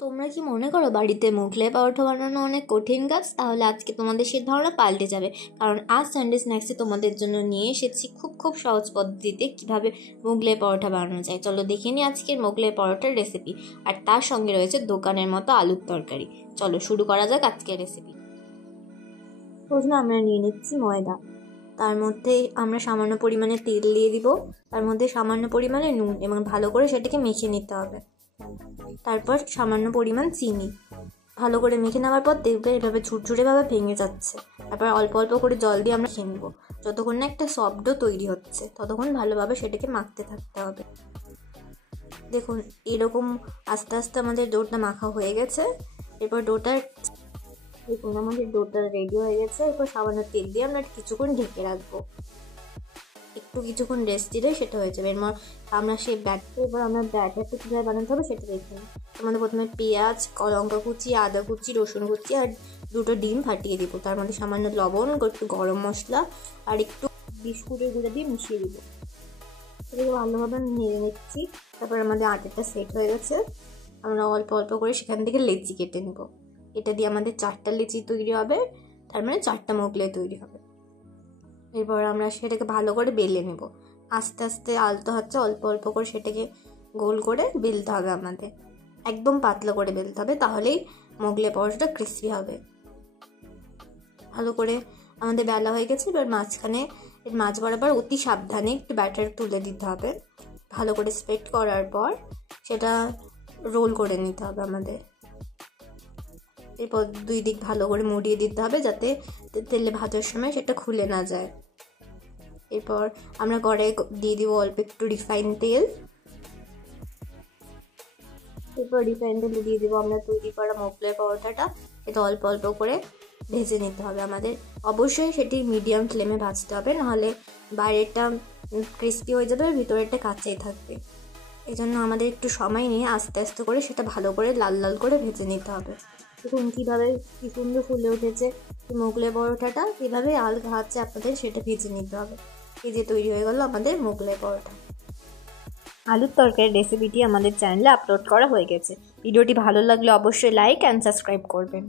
তোমরা কি মনে করো বাড়িতে মোগলাই পরোটা বানানো অনেক কঠিন কাজ? তাহলে আজকে তোমাদের সেই ধারণা পাল্টে যাবে, কারণ আজ সানডে স্ন্যাক্সে তোমাদের জন্য নিয়ে এসেছি খুব সহজ পদ্ধতিতে কিভাবে মোগলাই পরোটা বানানো যায়। চলো দেখে নিই আজকের মোগলাই পরোটার রেসিপি, আর তার সঙ্গে রয়েছে দোকানের মতো আলুর তরকারি। চলো শুরু করা যাক আজকের রেসিপি। প্রথমে আমরা নিয়ে নিচ্ছি ময়দা, তার মধ্যে আমরা সামান্য পরিমাণে তেল দিয়ে দিব, তার মধ্যে সামান্য পরিমাণে নুন এবং ভালো করে সেটাকে মেখে নিতে হবে। তারপর সামান্য পরিমাণ চিনি, ভালো করে মেখে নেওয়ার পর দেখবে এভাবে ঝুরঝুরেভাবে ভেঙে যাচ্ছে। তারপর অল্প অল্প করে জল দিয়ে আমরা খেয়ে নেব, যতক্ষণ না একটা সফট ডো তৈরি হচ্ছে ততক্ষণ ভালোভাবে সেটাকে মাখতে থাকতে হবে। দেখুন এরকম আস্তে আস্তে আমাদের ডোটা মাখা হয়ে গেছে। এরপর দেখুন আমাদের ডোটা রেডি হয়ে গেছে। এরপর সামান্য তেল দিয়ে আমরা কিছুক্ষণ ঢেকে রাখবো, কিছুক্ষণ রেস্ট দিলে সেটা হয়ে যাবে। এরপর আমরা সেই ব্যাটারটা কীভাবে বানাতে হবে সেটা দেখে নিই। আমাদের প্রথমে পেঁয়াজ, লঙ্কা কুচি, আদা কুচি, রসুন কুচি আর 2টো ডিম ফাটিয়ে দিব। তার মধ্যে সামান্য লবণ, একটু গরম মশলা আর একটু বিস্কুটের গুঁড়ো দিয়ে মিশিয়ে দিব। সেটাকে ভালোভাবে নেড়ে নিচ্ছি। তারপর আমাদের আটাটা সেট হয়ে গেছে। আমরা অল্প অল্প করে সেখান থেকে লেচি কেটে নেব। এটা দিয়ে আমাদের 4টা লেচি তৈরি হবে, তার মানে 4টা মোগলাই তৈরি হবে। এরপর আমরা সেটাকে ভালো করে বেলে নেব। আস্তে আস্তে আলতো হাতে অল্প অল্প করে সেটাকে গোল করে বেলতে হবে আমাদের। একদম পাতলা করে বেলতে হবে, তাহলেই মোগলাই পরোটাটা ক্রিস্পি হবে। ভালো করে আমাদের বেলা হয়ে গেছে। এবার মাঝ বরাবর অতি সাবধানে একটু ব্যাটার তুলে দিতে হবে। ভালো করে স্প্রেড করার পর সেটা রোল করে নিতে হবে আমাদের। এরপর 2 দিক ভালো করে মুড়িয়ে দিতে হবে যাতে তেলে ভাজার সময় সেটা খুলে না যায়। এরপর আমরা কড়াইয়ে দিয়ে দিব অল্প একটু রিফাইন তেল। এরপর রিফাইন তেলে দিয়ে দিব আমরা তৈরি করা মোগলাই পরোটাটা। এটা অল্প অল্প করে ভেজে নিতে হবে আমাদের। অবশ্যই সেটি মিডিয়াম ফ্লেমে ভাজতে হবে, নাহলে বাইরেটা ক্রিস্পি হয়ে যাবে, ভিতরেরটা কাঁচাই থাকবে। এই জন্য আমাদের একটু সময় নিয়ে আস্তে আস্তে করে সেটা ভালো করে লাল লাল করে ভেজে নিতে হবে। দেখুন কি সুন্দর ফুলে উঠেছে মোগলাই পরোটাটা। এভাবে আলগা হাতে আপনাদের সেটা ভেজে নিতে হবে। এই যে তৈরি হয়ে গেল আমাদের মোগলাই পরোটা। আলুর তরকারির রেসিপিটি আমাদের চ্যানেলে আপলোড করা হয়ে গেছে। ভিডিওটি ভালো লাগলে অবশ্যই লাইক অ্যান্ড সাবস্ক্রাইব করবেন।